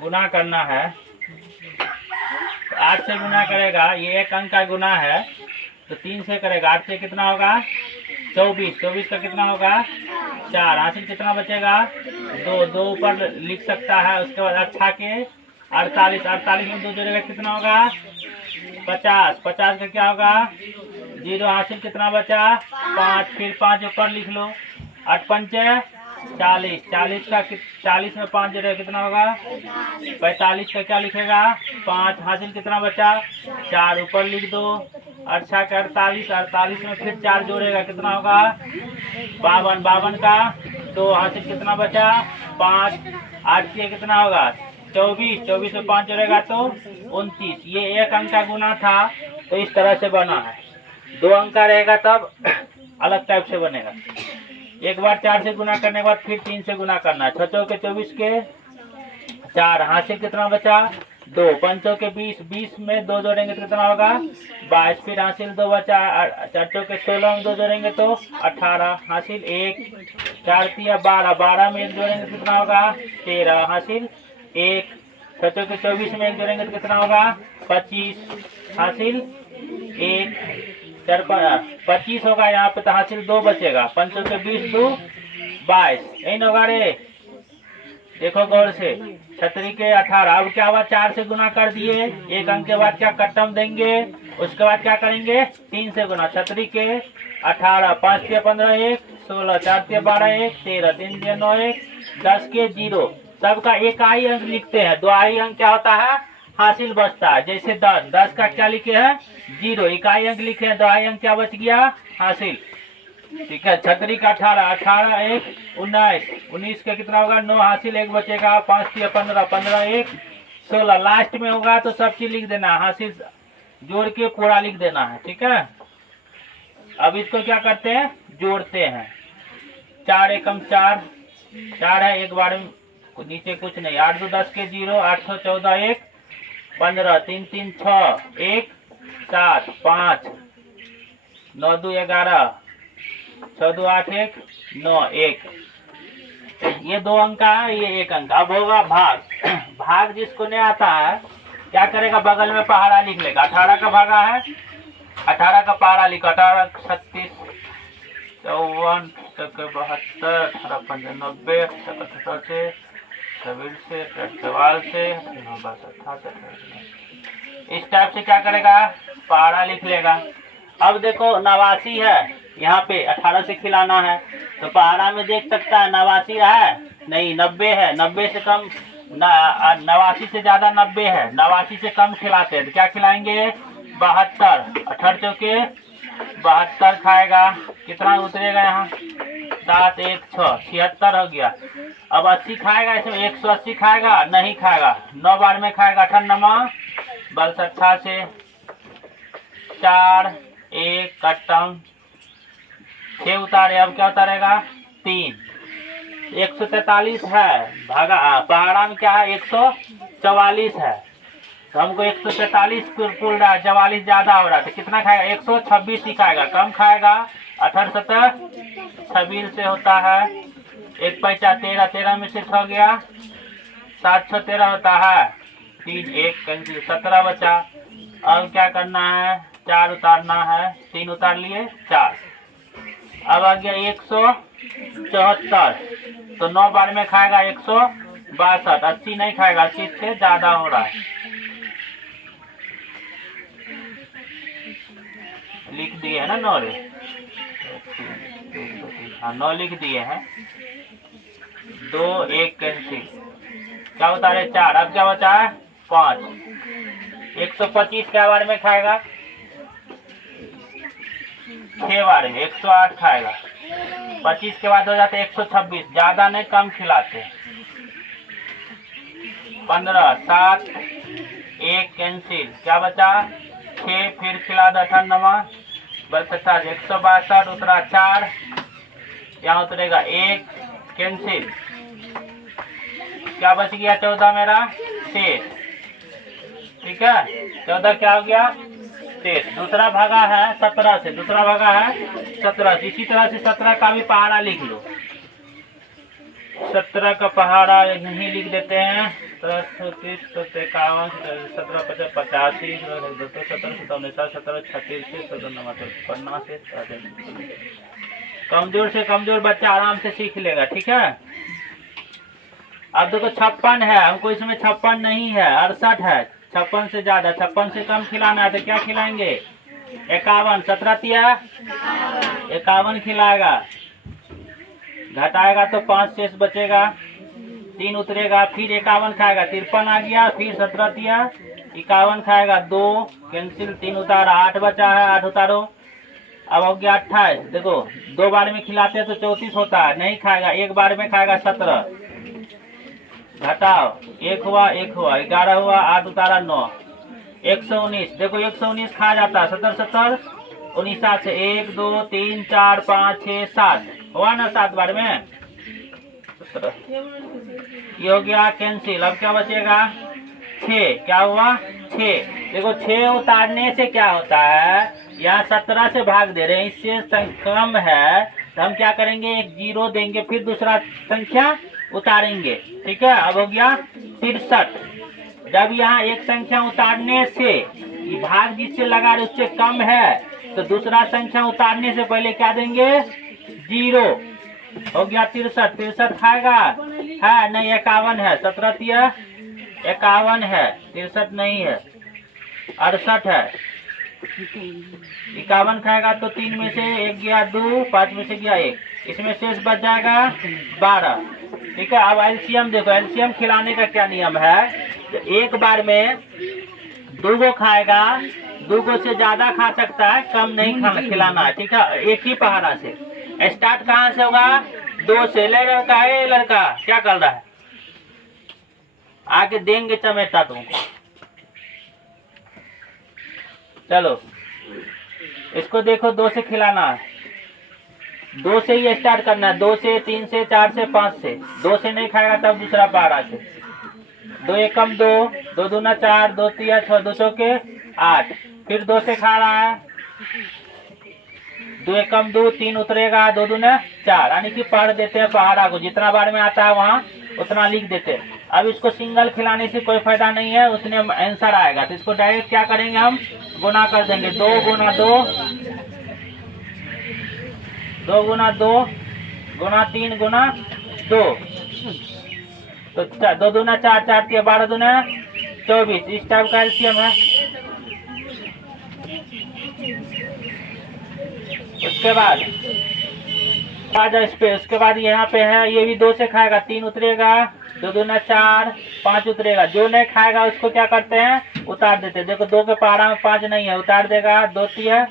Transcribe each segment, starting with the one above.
गुना करना है। तो 8 से गुना करेगा, ये एक अंक का गुना है तो 3 से करेगा। 8 से कितना होगा 24, 24 का कितना होगा 4, हासिल कितना बचेगा 2, 2 ऊपर लिख सकता है। उसके बाद अच्छा के 48, 48 में 2 जोड़ेगा कितना होगा 50, 50 का क्या होगा 0, हासिल कितना बचा 5, फिर 5 ऊपर लिख लो। 8 पंचे 40, 40 का 40 में 5 जोड़ेगा कितना होगा 45 का क्या लिखेगा 5, हासिल कितना बचा 4, ऊपर लिख दो। 8 के 48, 48 में फिर 4 जोड़ेगा कितना होगा 52, 52 का 2, हासिल कितना बचा 5, 8 के कितना होगा 24, 24 में 5 जोड़ेगा तो 29। ये एक अंक का गुना था तो इस तरह से बना है। 2 अंक का रहेगा तब अलग टाइप से बनेगा। एक बार 4 से गुना करने के बाद फिर 3 से गुना करना है। 6 के 24 के 4, हासिल कितना बचा 2, 5 के 20, 20 में 2 जोड़ेंगे तो कितना होगा 22, फिर हासिल 2 बचा। 4 के 16 में 2 जोड़ेंगे तो 18, हासिल 1, 4 तिया 12, 12 में 1 जोड़ेंगे तो कितना होगा 13, हासिल 1। 6 के 24 में 1 जोड़ेंगे तो कितना होगा 25, हासिल 1, 4 25 होगा यहाँ पे तो हासिल 2 बचेगा। 5 के 20 2 22, यही होगा रे। देखो गौर से 36 के 18। अब क्या हुआ 4 से गुना कर दिए, एक अंक के बाद क्या कट्टम देंगे, उसके बाद क्या करेंगे 3 से गुना। 36 के 18, 5 के 15 1, 16, 4 के 12 1, 13, 3 के 9 1, 10 के 0। सबका इकाई अंक लिखते हैं। 2 अंक क्या होता है हासिल बचता है। जैसे 10, 10 का क्या लिखे हैं 0, इकाई अंक लिखे हैं। 2 अंक क्या बच गया हासिल। ठीक है। 36 का 18, 18 1 19, 19 का कितना होगा 9, हासिल 1 बचेगा। 5 के 15, 15 1 16। लास्ट में होगा तो सब चीज लिख देना, हासिल जोड़ के पूरा लिख देना है। ठीक है। अब इसको क्या करते हैं जोड़ते हैं। 4 एकम 4, 4 है एक बार में, नीचे कुछ नहीं। 8 2 10 के 0, 8 6 14 1 15, 3 3 6 1 7 5, 9 2 11, 6 2 8 1 9 1। ये 2 अंक का है, ये 1 अंक। अब होगा भाग। भाग जिसको नहीं आता है क्या करेगा बगल में पहाड़ा लिख लेगा। 18 का भागा है, 18 का पहाड़ा लिख। 18 36 54 72 18 95 87 से 44 इस टाइप से क्या करेगा पहाड़ा लिख लेगा। अब देखो 89 है, यहाँ पे 18 से खिलाना है तो पहाड़ा में देख सकता है 89 है नहीं 90 है। 90 से कम 89 से ज्यादा 90 है। 89 से कम खिलाते हैं तो क्या खिलाएंगे 72। 18 चौके 72 खाएगा। कितना उतरेगा यहाँ 7 1 6 76 हो गया। अब 80 खाएगा, इसमें 180 खाएगा नहीं खाएगा। 9 बार में खाएगा। 98 62 से 4 1 कट्टम 6 उतारे। अब क्या उतारेगा 3। 143 है भागा पहाड़ा में क्या है 144 है तो हमको 143 पुल रहा है। 44 ज्यादा हो रहा है तो कितना खाएगा 126 ही खाएगा, कम खाएगा। 18 17 26 से होता है। 1 पैसा 13, 13 में से हो गया 7 6 13 होता है। 3 1 कैंसिल 17 बचा। अब क्या करना है 4 उतारना है। 3 उतार लिए 4। अब आ गया 174 तो 9 बार में खाएगा 162। 80 नहीं खाएगा, 80 से ज्यादा हो रहा है। लिख दिए है ना 9 रे। हाँ 9 लिख दिए हैं। 2 1 कैंसिल क्या उतारे 4। अब क्या बचा है 5। 125 क्या बार में खाएगा 6 बार में 108 खाएगा। 25 के बाद हो जाते 126, ज्यादा नहीं कम खिलाते। 15 7 1 कैंसिल क्या बचा 6, फिर खिला दो 98 62 162 उतरा 4, यहाँ उतरेगा 1 कैंसिल क्या बच गया 14 मेरा शेष। ठीक है 14 क्या हो गया शेष। दूसरा भागा है 17 से, दूसरा भागा है 17 से। इसी तरह से 17 का भी पहाड़ा लिख लो। 17 का पहाड़ा यहीं लिख देते हैं। 37, 51, 17, 50, 85, 17, 17, 36, 17 से कमजोर से कमजोर बच्चा आराम से सीख लेगा। ठीक है। अब देखो 56 है, हमको इसमें 56 नहीं है, 68 है। 56 से ज्यादा, 56 से कम खिलाना है तो क्या खिलाएंगे? 51, 17 तिया 51 खिलाएगा। घटाएगा तो 5 शेष बचेगा, 3 उतरेगा, फिर 51 खाएगा, 53 आ गया, फिर 17 तिया 51 खाएगा, 2 कैंसिल, 3 उतारा, 8 बचा है, 8 उतारो। अब हो गया 28। देखो 2 बार में खिलाते हैं तो 34 होता है, नहीं खाएगा, 1 बार में खाएगा 17। घटाओ, 1 हुआ, 1 हुआ, 11 हुआ, 8 उतारा 9, 119। देखो 119 खा जाता है, 70, 70, 19 से 1, 2, 3, 4, 5, 6, 7 हुआ ना, 7 बार में 17। ये हो गया कैंसिल। अब क्या बचेगा? 6। क्या हुआ? 6। देखो 6 उतारने से क्या होता है, यहाँ 17 से भाग दे रहे हैं, इससे कम है तो हम क्या करेंगे? एक 0 देंगे, फिर दूसरा संख्या उतारेंगे। ठीक है। अब हो गया 63। जब यहाँ एक संख्या उतारने से भाग जिससे लगा रहे उससे कम है तो दूसरा संख्या उतारने से पहले क्या देंगे? 0। हो गया 63। 63 खाएगा है नहीं, 51 है, 17 तिया 51 है, 63 नहीं है, 68 है। 51 खाएगा तो 3 में से 1 गया, 2, 5 में से गया 1, इसमें शेष बच जाएगा 12। ठीक है। अब एलसीएम देखो, एलसीएम खिलाने का क्या नियम है? तो एक बार में 2 को खाएगा, 2 को से ज्यादा खा सकता है, कम नहीं खिलाना है। ठीक है। एक ही पहाड़ा से स्टार्ट कहाँ से होगा? 2 से। ले लड़का है, लड़का क्या कर रहा है? आके देंगे चमेटा तुमको। चलो इसको देखो, 2 से खिलाना है, 2 से ही स्टार्ट करना है, 2 से, 3 से, 4 से, 5 से। 2 से नहीं खाएगा तब दूसरा पहाड़ा से। 2 एकम 2, 2 दूना 4, 2 तिया 6, 2 चौके 8, फिर 2 से खा रहा है, 2 एकम 2, 3 उतरेगा, 2 दूना 4, यानी कि पढ़ देते हैं पहाड़ा को, जितना बार में आता है वहाँ उतना लिख देते हैं। अब इसको सिंगल खिलाने से कोई फायदा नहीं है, उसने आंसर आएगा तो इसको डायरेक्ट क्या करेंगे? हम गुना कर देंगे। 2 गुना 2, 2 गुना 2 गुना 3 गुना 2, तो 2 दूना 4, 4 तिया 12, दूना 24। इस टाइप का एलसीएम है। उसके बाद इस पे, उसके बाद यहाँ पे है, ये भी 2 से खाएगा, 3 उतरेगा, 2 दूना 4, 5 उतरेगा। जो नहीं खाएगा उसको क्या करते हैं? उतार देते हैं। देखो 2 के पहाड़ा में 5 नहीं है, उतार देगा, 2 तिया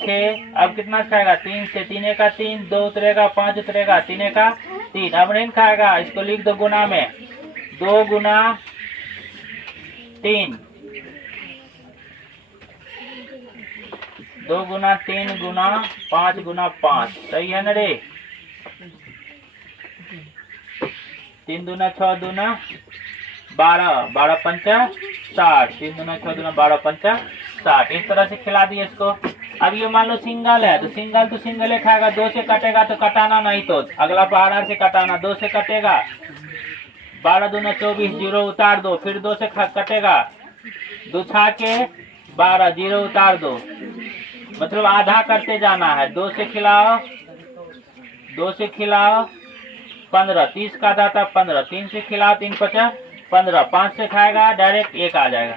6। अब कितना खाएगा? 3 से, 3 का 3, 2 उतरेगा, 5 उतरेगा, 3 का 3। अब नहीं खाएगा, इसको लिख दो गुना में, 2 गुना 3, 2 गुना 3 गुना 5 गुना 5। सही है ना रे? 3 दूना 6 दूना 12, 12 पंचा 60, 3 दूना 6 दूना 12 पंचा 60। इस तरह से खिला दिए इसको। अब ये मान लो सिंगल है तो सिंगल ही खाएगा, 2 से कटेगा तो कटाना नहीं, तो अगला पहाड़ा से कटाना, 2 से कटेगा, 12 दूना 24, 0 उतार दो, फिर 2 से कटेगा, 2 छा के 12, 0 उतार दो, मतलब आधा करते जाना है। 2 से खिलाओ, 2 से खिलाओ 15, 30 का आधा था 15, 3 से खिलाओ, 3 50 15, 5 से खाएगा डायरेक्ट 1 आ जाएगा।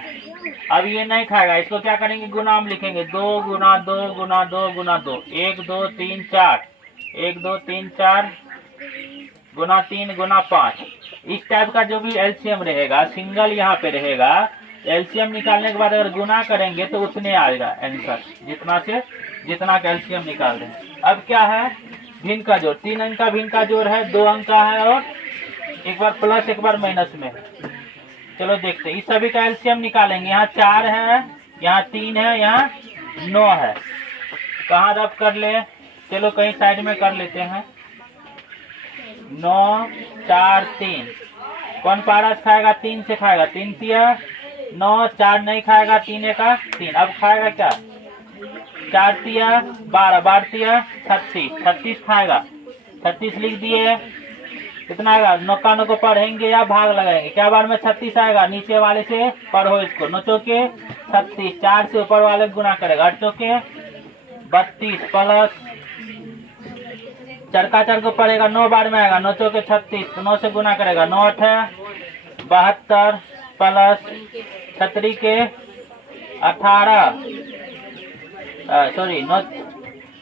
अब ये नहीं खाएगा, इसको क्या करेंगे? गुना हम लिखेंगे, 2 गुना 2 गुना 2 गुना 2, 1 2 3 4, 1 2 3 4 गुना 3 गुना 5। इस टाइप का जो भी एलसीएम रहेगा, सिंगल यहाँ पे रहेगा, एलसीएम निकालने के बाद अगर गुना करेंगे तो उतने आएगा आंसर, जितना से जितना का एलसीएम निकाल रहे हैं। अब क्या है? भिन्न का जोड़, 3 अंक का भिन्न का जोड़ है, 2 अंक का है और एक बार प्लस एक बार माइनस में। चलो देखते हैं, इस सभी का एलसीएम निकालेंगे। यहाँ 4 है, यहाँ 3 है, यहाँ 9 है। कहाँ रब कर ले? चलो कहीं साइड में कर लेते हैं। 9 4 3, कौन पारस खाएगा? 3 से खाएगा, 3 तिया 9, 4 नहीं खाएगा, 3 का 3। अब खाएगा क्या? 4 तिया 12, 12 तिया 36, 36 खाएगा, 36 लिख दिए। कितना आएगा, नौका नो को पढ़ेंगे या भाग लगाएंगे, क्या बार में 36 आएगा, नीचे वाले से पढ़ो इसको, नोचो के 36, 4 से ऊपर वाले गुना करेगा, 8 चौके 32 प्लस चरका चर को पड़ेगा 9 बार में आएगा, 9 चौके 36, तो 9 से गुना करेगा, 9 8 72 प्लस 36 के 18 सॉरी 9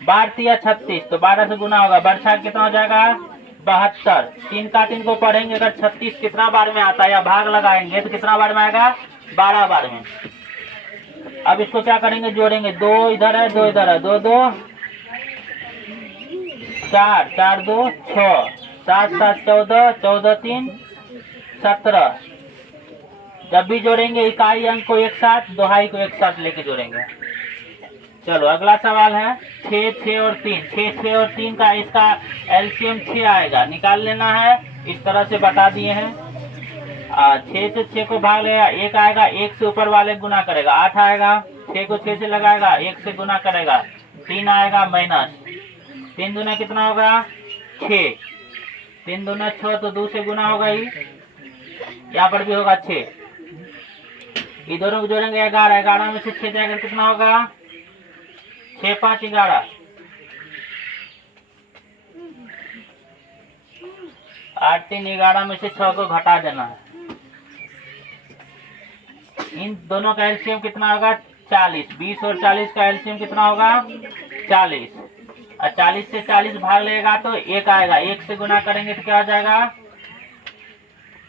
12 36, तो 12 से गुना होगा, बरछा कितना हो जाएगा 72, 3 का 3 को पढ़ेंगे, अगर 36 कितना बार में आता है या भाग लगाएंगे तो कितना बार में आएगा, 12 बार में। अब इसको क्या करेंगे, जोड़ेंगे, 2 इधर है 2 इधर है, 2 2 4 4 2 6 7 7 14 14 3 17, जब भी जोड़ेंगे इकाई अंक को एक साथ, दोहाई को एक साथ लेके जोड़ेंगे। चलो अगला सवाल है 6 6 और 3, 6 6 और 3 का इसका एलसीएम 6 आएगा, निकाल लेना है, इस तरह से बता दिए हैं। 6 से 6 को भाग लेगा, 1 आएगा, 1 से ऊपर वाले गुना करेगा, 8 आएगा, 6 को 6 से लगाएगा, 1 से गुना करेगा, 3 आएगा माइनस 3 दूना कितना होगा 6, 3 दूना 6, तो 2 से गुना होगा ही, यहाँ पर भी होगा 6, इधरों को जोड़ेंगे 11, 11 में से 6 जाएगा कितना होगा 6 5 11, 8 3 11 में से 6 को घटा देना है। इन दोनों का एलसीएम कितना होगा 40, 20 और 40 का एलसीएम कितना होगा 40, और 40 से 40 भाग लेगा तो 1 आएगा, 1 से गुना करेंगे तो क्या हो जाएगा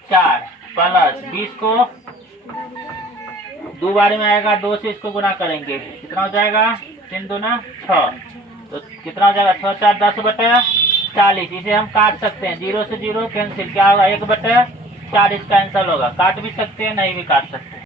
4 प्लस 20 को 2 बार में आएगा, 2 से इसको गुना करेंगे, कितना हो जाएगा 3 दूना 6, तो कितना हो जाएगा 6 4 10 बटे 40, इसे हम काट सकते हैं, 0 से 0 कैंसिल, क्या होगा 1 बटे 40 का आंसर होगा, काट भी सकते हैं नहीं भी काट सकते हैं।